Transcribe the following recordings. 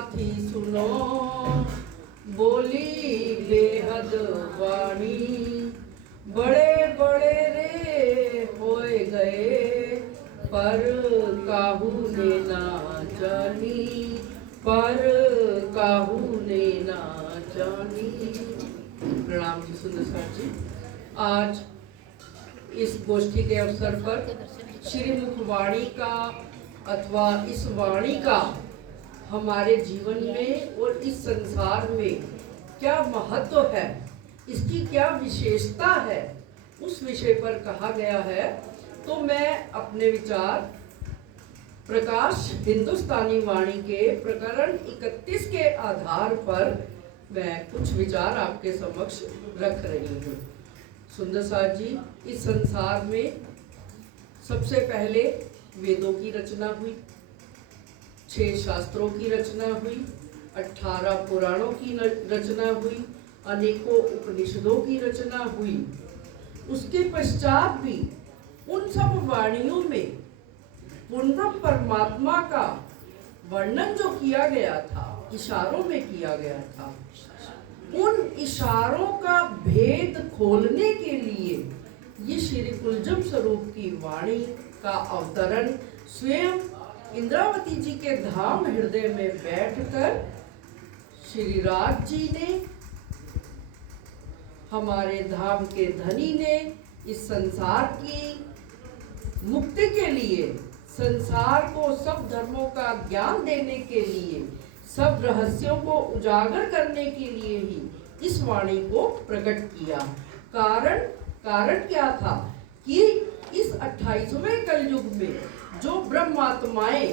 साथी सुनो, बोली बेहद वाणी। बड़े बड़े रे होए गए, पर काहू ने ना जानी, पर काहू ने ना जानी। प्रणाम जी सुंदर सर जी। आज इस गोष्ठी के अवसर पर श्री मुखवाणी का अथवा इस वाणी का हमारे जीवन में और इस संसार में क्या महत्व है, इसकी क्या विशेषता है, उस विषय पर कहा गया है। तो मैं अपने विचार प्रकाश हिंदुस्तानी वाणी के प्रकरण 31 के आधार पर मैं कुछ विचार आपके समक्ष रख रही हूँ। सुंदर साथ जी, इस संसार में सबसे पहले वेदों की रचना हुई, 6 शास्त्रों की रचना हुई, 18 पुराणों की रचना हुई, अनेकों उपनिषदों की रचना हुई। उसके पश्चात भी उन सब वाणियों में पूर्ण परमात्मा का वर्णन जो किया गया था, इशारों में किया गया था, उन इशारों का भेद खोलने के लिए ये श्री कुलजम स्वरूप की वाणी का अवतरण स्वयं इंद्रावती जी के धाम हृदय में बैठकर श्री राज जी ने, हमारे धाम के धनी ने, इस संसार की मुक्ति के लिए, संसार को सब धर्मों का ज्ञान देने के लिए, सब रहस्यों को उजागर करने के लिए ही इस वाणी को प्रकट किया। कारण क्या था कि इस 28वें कलयुग में जो ब्रह्मात्माएं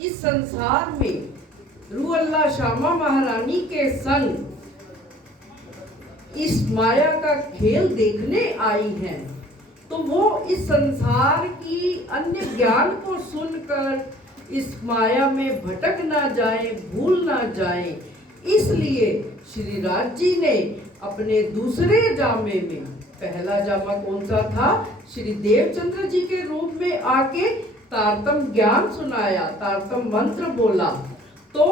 इस संसार में रूह अल्लाह श्यामा महारानी के संग इस माया का खेल देखने आई हैं, तो वो इस संसार की अन्य ज्ञान को सुनकर इस माया में भटक ना जाए, भूल ना जाए, इसलिए श्री राज जी ने अपने दूसरे जामे में, पहला जामा कौन सा था, श्री देवचंद्र जी के रूप में आके तारतम ज्ञान सुनाया, तारतम मंत्र बोला, तो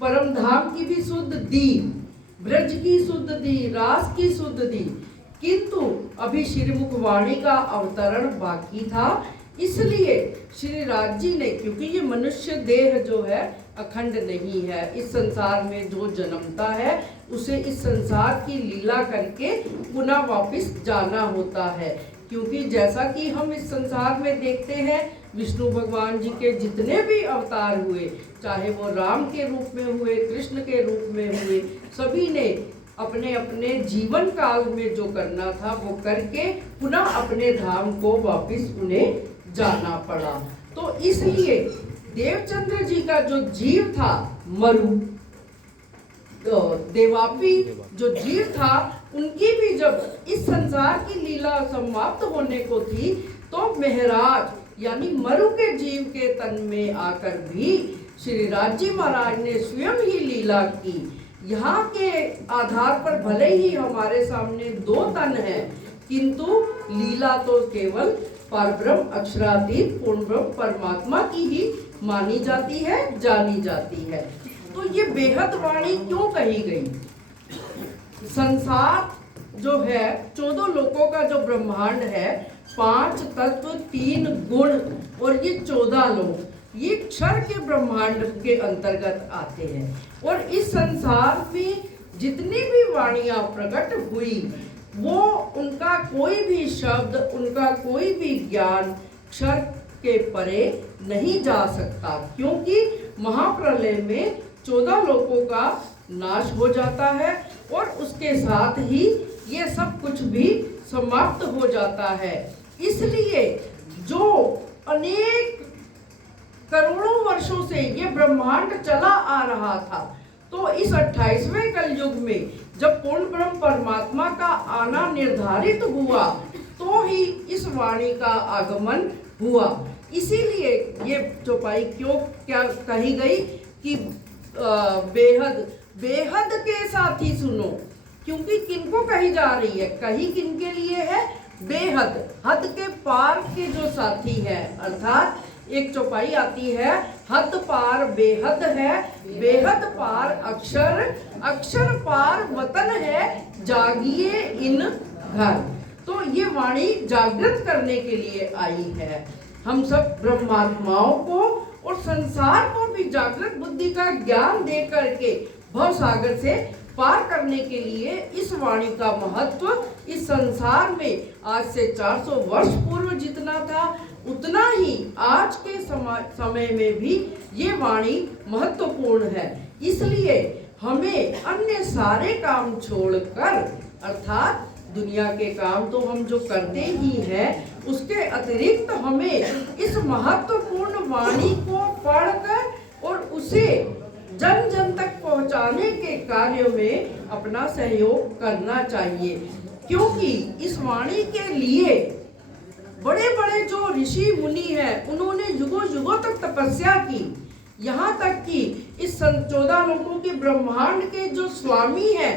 परम धाम की भी सुध दी, ब्रज की सुध दी, रास की सुध दी, किंतु अभी श्री मुखवाणी का अवतरण बाकी था। इसलिए श्री राज जी ने, क्योंकि ये मनुष्य देह जो है अखंड नहीं है, इस संसार में जो जन्मता है उसे इस संसार की लीला करके पुनः वापस जाना होता है। क्योंकि जैसा कि हम इस संसार में देखते हैं, विष्णु भगवान जी के जितने भी अवतार हुए, चाहे वो राम के रूप में हुए, कृष्ण के रूप में हुए, सभी ने अपने अपने जीवन काल में जो करना था वो करके पुनः अपने धाम को वापस उन्हें जाना पड़ा। तो इसलिए देवचंद्र जी का जो जीव था मरु, तो देवापी जो जीव था, उनकी भी जब इस संसार की लीला समाप्त होने को थी, तो मेहराज यानी मरु के जीव के तन में आकर भी श्री राज जी महाराज ने स्वयं ही लीला की। यहाँ के आधार पर भले ही हमारे सामने 2 तन हैं, किंतु लीला तो केवल परब्रह्म अक्षरातीत पूर्ण ब्रह्म परमात्मा की ही मानी जाती है, जानी जाती है। तो ये बेहद वाणी क्यों कही गई? संसार जो है 14 लोकों का जो ब्रह्मांड है, 5 तत्व 3 गुण और ये 14 लोक, ये क्षर के ब्रह्मांड के अंतर्गत आते हैं। और इस संसार में जितनी भी वाणियां प्रकट हुई, वो उनका कोई भी शब्द, उनका कोई भी ज्ञान क्षर के परे नहीं जा सकता, क्योंकि महाप्रलय में 14 लोकों का नाश हो जाता है और उसके साथ ही ये सब कुछ भी समाप्त हो जाता है। इसलिए जो अनेक करोड़ों वर्षों से ये ब्रह्मांड चला आ रहा था, तो इस 28वें कलयुग में जब पूर्ण ब्रह्म परमात्मा का आना निर्धारित हुआ, तो ही इस वाणी का आगमन हुआ। इसीलिए ये चौपाई क्या कही गई कि बेहद के साथी सुनो, क्योंकि किनको कही जा रही है, कही किनके लिए है? बेहद, हद के पार के जो साथी है, अर्थात एक चौपाई आती है, हद पार बेहद है, बेहद पार अक्षर, अक्षर पार वतन है, जागिए इन घर। तो ये वाणी जागृत करने के लिए आई है। हम सब ब्रह्मात्माओं को और संसार को भी जागृत बुद्धि का ज्ञान दे करके भव सागर से पार करने के लिए इस वाणी का महत्व इस संसार में आज से 400 वर्ष पूर्व जितना था, उतना ही आज के समय में भी ये वाणी महत्वपूर्ण है। इसलिए हमें अन्य सारे काम छोड़कर, अर्थात दुनिया के काम तो हम जो करते ही हैं, उसके अतिरिक्त हमें इस महत्वपूर्ण वाणी को पढ़कर और उसे जन जन तक पहुंचाने के कार्य में अपना सहयोग करना चाहिए। क्योंकि इस वाणी के लिए बड़े बड़े जो ऋषि मुनि हैं, उन्होंने युगों युगों तक तपस्या की। यहाँ तक कि इस 14 लोकों के ब्रह्मांड के जो स्वामी हैं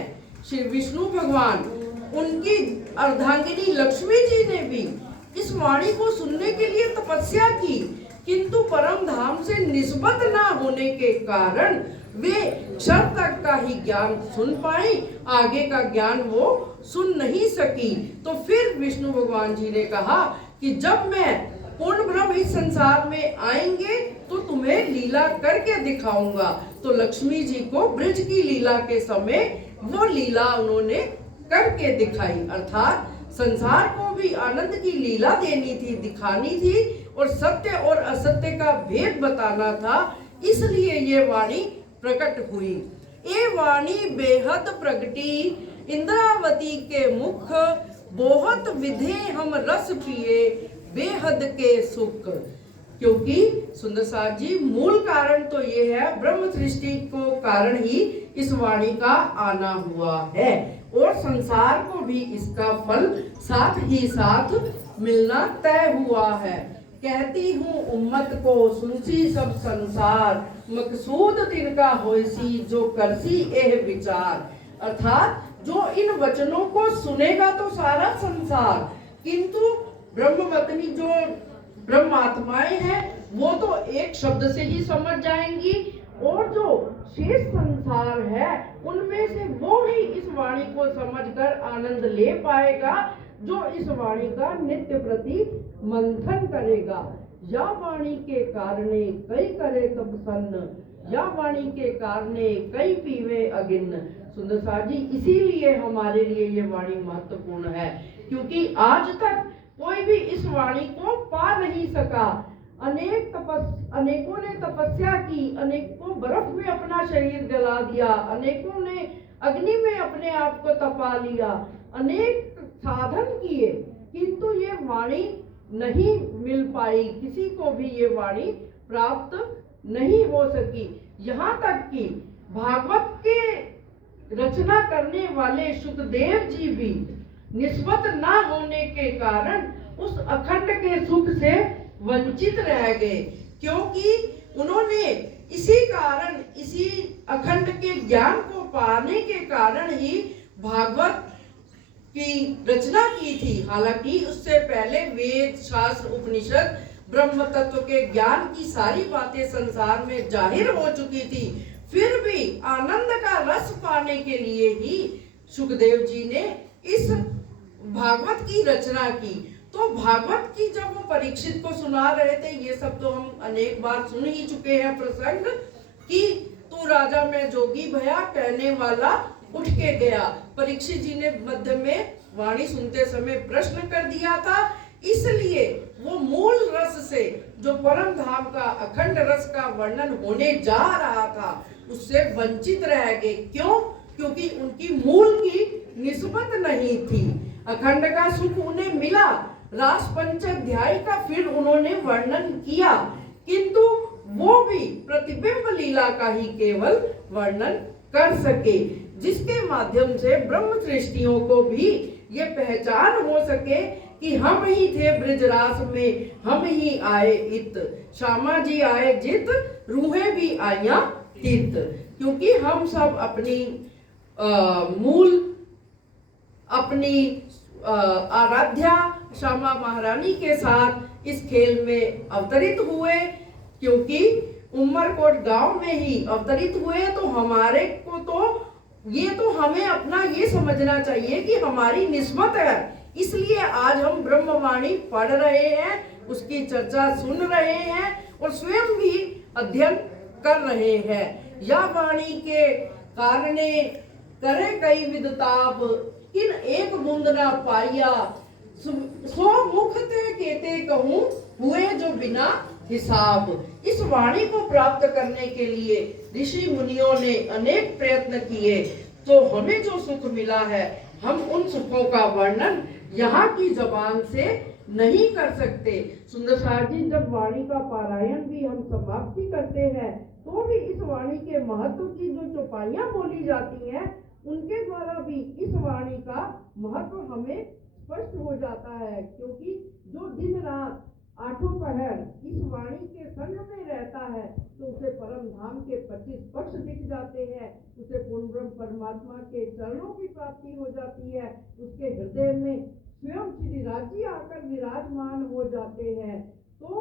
श्री विष्णु भगवान, उनकी अर्धांगिनी लक्ष्मी जी ने भी इस वाणी को सुनने के लिए तपस्या की, किंतु परम धाम से निस्बत ना होने के कारण वे क्षण तक का ही ज्ञान सुन पाई, आगे का ज्ञान वो सुन नहीं सकी। तो फिर विष्णु भगवान जी ने कहा कि जब मैं पूर्ण ब्रह्म इस संसार में आएंगे तो तुम्हें लीला करके दिखाऊंगा। तो लक्ष्मी जी को ब्रज की लीला के समय वो लीला उन्होंने करके दिखाई, अर्थात संसार को भी आनंद की लीला देनी थी, दिखानी थी और सत्य और असत्य का भेद बताना था। इसलिए ये वाणी प्रकट हुई। ये वाणी बेहद प्रगटी इंद्रावती के मुख, बहुत विधे हम रस पिए बेहद के सुख। क्योंकि सुंदर साथ जी, मूल कारण तो ये है, ब्रह्म सृष्टि को कारण ही इस वाणी का आना हुआ है और संसार को भी इसका फल साथ ही साथ मिलना तय हुआ है। कहती हूँ उम्मत को सुनसी सब संसार, मकसूद तिनका होइसी जो करसी एह विचार। अर्थात जो इन वचनों को सुनेगा तो सारा संसार, किंतु ब्रह्मवतनी जो ब्रह्मात्माएं हैं वो तो एक शब्द से ही समझ जाएंगी, और जो शेष संसार है उनमें से वो ही इस वाणी को समझकर आनंद ले पाएगा, जो इस वाणी का नित्य प्रति मंथन करेगा। या वाणी के कारणे कई करे तब सन्न, या वाणी के कारणे कई पीवे अगिन। सुंदर साथ जी, इसीलिए हमारे लिए ये वाणी महत्वपूर्ण है, क्योंकि आज तक कोई भी इस वाणी को पा नहीं सका। अनेकों ने तपस्या की, अनेकों बर्फ में अपना शरीर गला दिया, अनेकों ने अग्नि में अपने आप को तपा लिया, अनेक साधन किए, किंतु ये वाणी नहीं मिल पाई, किसी को भी ये वाणी प्राप्त नहीं हो सकी। यहाँ तक कि भागवत के रचना करने वाले सुखदेव जी भी निस्बत ना होने के कारण उस अखंड के सुख से वंचित रह गए, क्योंकि उन्होंने इसी कारण, इसी अखंड के ज्ञान को पाने के कारण ही भागवत की रचना की थी। हालांकि उससे पहले वेद, शास्त्र, उपनिषद, ब्रह्म तत्व के ज्ञान की सारी बातें संसार में जाहिर हो चुकी थी, फिर भी आनंद का रस पाने के लिए ही सुखदेव जी ने इस भागवत की रचना की। तो भागवत की जब वो परीक्षित को सुना रहे थे, ये सब तो हम अनेक बार सुन ही चुके हैं प्रसंग, कि तू राजा में जोगी भया, कहने वाला उठ के गया। परीक्षित जी ने मध्य में वाणी सुनते समय प्रश्न कर दिया था, इसलिए वो मूल रस से, जो परम धाम का अखंड रस का वर्णन होने जा रहा था, उससे वंचित रह गए। क्यों? क्योंकि उनकी मूल की निस्बत नहीं थी। अखंड का सुख उन्हें मिला, रास पंचाध्याय का फिर उन्होंने वर्णन किया, किंतु वो भी प्रतिबिंब लीला का ही केवल वर्णन कर सके, जिसके माध्यम से ब्रह्म सृष्टियों को भी ये पहचान हो सके कि हम ही थे ब्रजरास में, हम ही आए इत, श्यामा जी आए जित, रूहें भी आया तित। क्योंकि हम सब अपनी मूल, अपनी आराध्या श्यामा महारानी के साथ इस खेल में अवतरित हुए, क्योंकि उमरकोट गांव में ही अवतरित हुए। तो हमारे को तो हमें अपना ये समझना चाहिए कि हमारी निस्बत है, इसलिए आज हम ब्रह्मवाणी पढ़ रहे हैं, उसकी चर्चा सुन रहे हैं और स्वयं भी अध्ययन कर रहे हैं। यह वाणी के कारणे करे कई विदताप, किन एक बूंद ना पाइया, सो मुख ते केते कहूं, हुए जो बिना हिसाब। इस वाणी को प्राप्त करने के लिए ऋषि मुनियों ने अनेक प्रयत्न किए, तो हमें जो सुख मिला है, हम उन सुखों का वर्णन यहाँ की जबान से नहीं कर सकते। सुंदर सार जी, जब वाणी का पारायण भी हम समाप्ति करते हैं, तो भी इस वाणी के महत्व की जो चौपाइयाँ बोली जाती हैं, उनके द्वारा भी इस वाणी का महत्व हमें स्पष्ट हो जाता है। क्योंकि जो दिन रात आठों पहर इस वाणी के संग में रहता है, तो उसे परम धाम के 25 पक्ष दिख जाते हैं, उसे पूर्ण ब्रह्म परमात्मा के चरणों की प्राप्ति हो जाती है, उसके हृदय में स्वयं श्री राजी आकर विराजमान हो जाते हैं। तो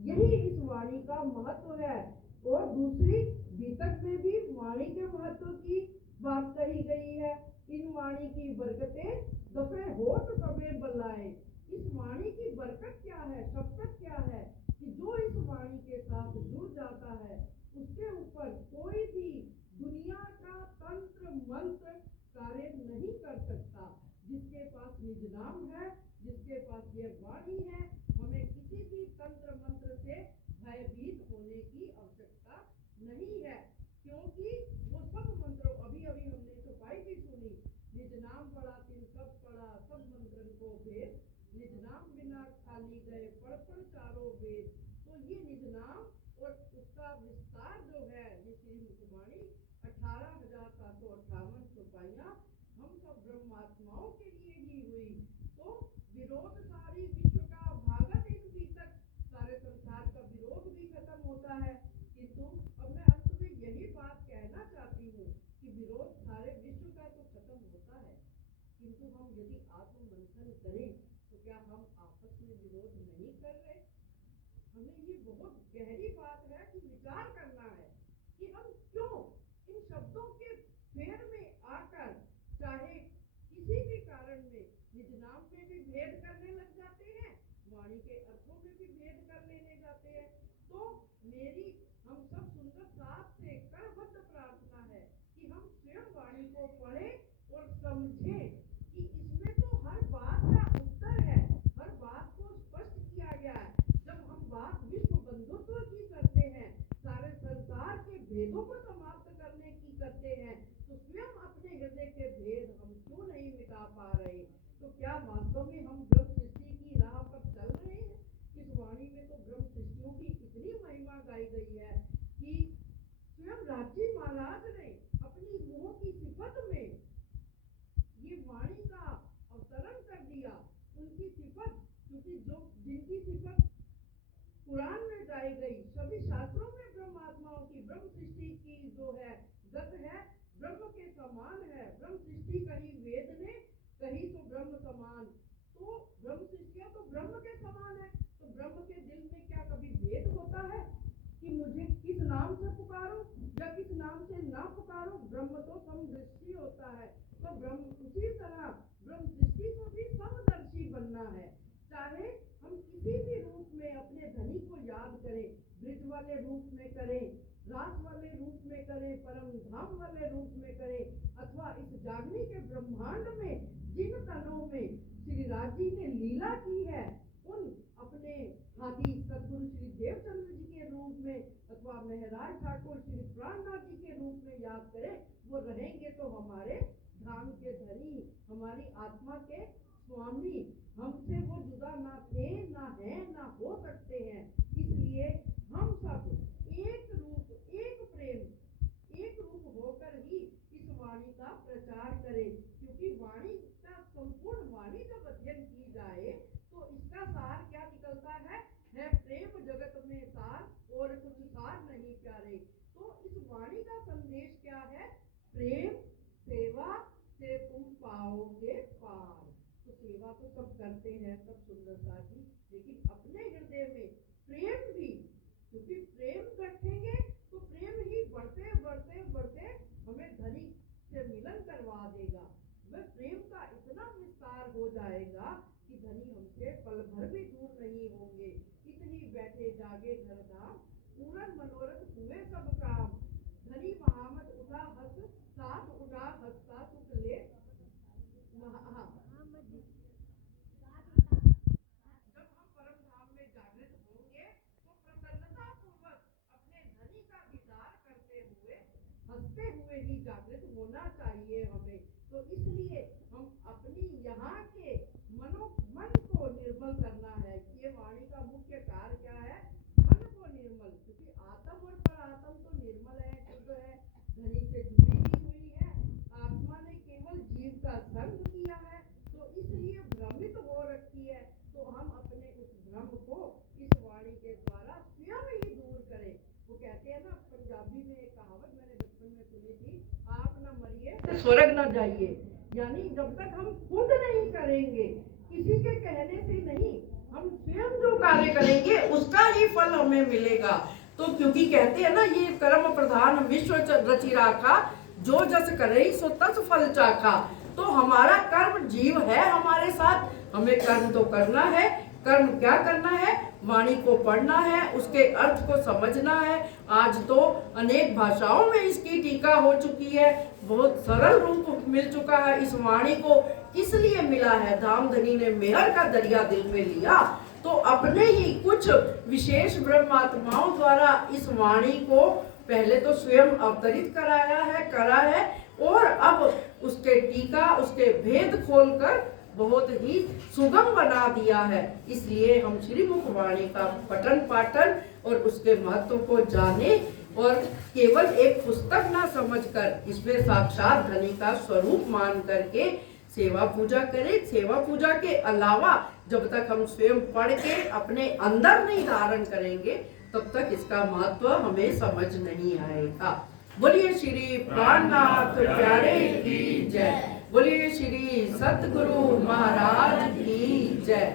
यही इस वाणी का महत्व है। और दूसरी बीतक में भी वाणी के महत्व की बात कही गई है। इन वाणी की बरकतें दफे होत सबे बलाए। इस वाणी की बरकत क्या है, शफकत क्या है, कि जो इस वाणी के साथ जुड़ जाता है, उसके ऊपर कोई भी दुनिया का तंत्र मंत्र कार्य नहीं कर सकता। जिसके पास निज नाम है, जिसके पास ये वाणी है, हमें किसी भी तंत्र मंत्र से भयभीत होने की आवश्यकता नहीं है। क्योंकि वो सब मंत्र, अभी अभी हमने चौपाई भी सुनी, निज नाम पढ़ा तिन सब पढ़ा, सब मंत्रन को भेद, निज नाम बिना खाली गए, पढ़ पढ़ चारों वेद। तो ये निज नाम और उसका विस्तार जो है, ये श्री मुखवाणी 18,758 चौपाइयाँ हम सब ब्रह्मात्माओं के लिए ही हुई। तो विरोध सारी विश्व का भागत इन बीतक, सारे संसार का विरोध भी खत्म होता है। किंतु अब मैं अंत में यही बात कहना चाहती हूँ कि विरोध सारे विश्व का तो खत्म होता है, किंतु हम यदि आत्ममंथन करें तो क्या हम आपस में विरोध नहीं कर रहे? हमें ये बहुत गहरी बात है कि विचार करना है कि हम क्यों इन शब्दों के फेर में आकर, चाहे किसी भी कारण में, निज नाम में भी भेद करने लग जाते हैं, वाणी के अर्थों में भी भेद कर लेने जाते हैं। तो मेरी हम सब सुंदर साथ से करबद्ध प्रार्थना है कि हम स्वयं वाणी को पढ़ें और समझें कि इसमें तो हर बात का उत्तर है, हर बात को स्पष्ट किया गया है। जब हम बात विश्व बंधुत्व की करते हैं, सारे संसार के भेदों को समाप्त करने की करते हैं, तो स्वयं अपने हृदय के भेद हम क्यों नहीं मिटा पा रहे? तो क्या वास्तव में हम ब्रह्म सृष्टि की राह पर चल रहे हैं? इस वाणी में तो ब्रह्म सृष्टियों की इतनी महिमा गाई गई है कि स्वयं राजी महाराज ने अपनी मोह की सिफत में ये वाणी का अवतरण कर दिया। उनकी सिफत, क्योंकि जो जिनकी सिफत कुरान में गाई गई, सभी शास्त्रों में ब्रह्मात्माओं की, ब्रह्म सृष्टि की जो है गत है, ब्रह्म के समान है। ब्रह्म सृष्टि कही वेद ने, कही तो ब्रह्म समान। तो ब्रह्म सृष्टियां तो ब्रह्म के समान है। तो ब्रह्म के दिल में क्या कभी भेद होता है कि मुझे किस नाम से पुकारो या किस नाम से ना पुकारो? ब्रह्म तो समदृष्टि होता है। तो ब्रह्म उसी तरह ब्रह्म सृष्टि को भी समदर्शी बनना है। चाहे हम किसी भी रूप में अपने धनी को याद करें, ब्रज वाले रूप में करें, रास वाले रूप में करें, परम धाम वाले रूप में करें, अथवा इस जागनी के ब्रह्मांड में जिन तनों में श्री राजी ने लीला की है, उन अपने हाथी सदगुरु श्री देवचंद्र जी के रूप में, अथवा महराज ठाकुर श्री प्राणनाथ जी के रूप में याद करें, वो रहेंगे तो हमारे धाम के धनी, हमारी आत्मा के स्वामी, हमसे वो जुदा ना थे, ना है, ना हो सकते हैं। इसलिए हम सब एक रूप, एक प्रेम, एक रूप होकर ही इस वाणी का प्रचार करें। क्योंकि वाणी का संपूर्ण वाणी जब अध्ययन की जाए तो इसका सार क्या निकलता है प्रेम जगत में सार, और कुछ सार नहीं प्यारे। तो इस वाणी का संदेश क्या है? प्रेम सेवा से तुम पाओगे पार। तो सेवा तो सब करते हैं, सब सुंदरता की, लेकिन अपने हृदय में प्रेम भी, क्योंकि प्रेम रखेंगे तो प्रेम ही बढ़ते बढ़ते बढ़ते हमें धनी से मिलन करवा देगा। वह प्रेम का इतना विस्तार हो जाएगा कि धनी हमसे पल भर भी दूर नहीं होंगे। इतनी बैठे जागे घर धाम, पूरन मनोरथ हुए सब काम। धनी महामत उठा हंस, साथ उठा हंसता सुख ले। जब हम परम धाम में जागृत होंगे तो प्रसन्नता पूर्वक अपने धनी का दीदार करते हुए हंसते हुए ही जागृत होना चाहिए हमें। तो इसलिए हम अपनी यहाँ के मन को निर्मल करना है। ये वाणी का मुख्य कार्य क्या है? मन को निर्मल, क्योंकि आत्म और परात्म तो निर्मल है, शुद्ध है, धनी से जुड़ी ही हुई है। आत्मा ने केवल जीव का संग किया है, तो इसलिए भ्रमित हो रखी है। तो हम अपने उस भ्रम को इस वाणी के द्वारा स्वयं ही दूर करें। वो कहते हैं ना, पंजाबी में एक कहावत मैंने बचपन में सुनी थी, आप न मरिए स्वर्ग न जाइए। यानी जब तक हम खुद नहीं करेंगे, किसी के कहने से नहीं, हम स्वयं जो कार्य करेंगे उसका ही फल हमें मिलेगा। तो क्योंकि कहते हैं ना, ये कर्म प्रधान विश्व रचि राखा, जो जस करे सो तस फल चाखा। तो हमारा कर्म जीव है हमारे साथ, हमें कर्म तो करना है। कर्म क्या करना है? वाणी को पढ़ना है, उसके अर्थ को समझना है। आज तो अनेक भाषाओं में इसकी टीका हो चुकी है, बहुत सरल रूप मिल चुका है। इस वाणी को किस लिए मिला है? धामधनी ने मेहर का दरिया दिल में लिया, तो अपने ही कुछ विशेष ब्रह्मात्माओं द्वारा इस वाणी को पहले तो स्वयं अवतरित करा है और अब उसके टीका, उसके भेद खोलकर बहुत ही सुगम बना दिया है। इसलिए हम श्रीमुख वाणी का पठन पाठन और उसके महत्व को जाने और केवल एक पुस्तक ना समझकर इसमें साक्षात धनी का स्वरूप मान करके सेवा पूजा करें। सेवा पूजा के अलावा जब तक हम स्वयं पढ़ के अपने अंदर नहीं धारण करेंगे, तब तक इसका महत्व हमें समझ नहीं आएगा। बोलिए श्री प्राणनाथ प्यारे की जय। बोलिए श्री सतगुरु महाराज की जय।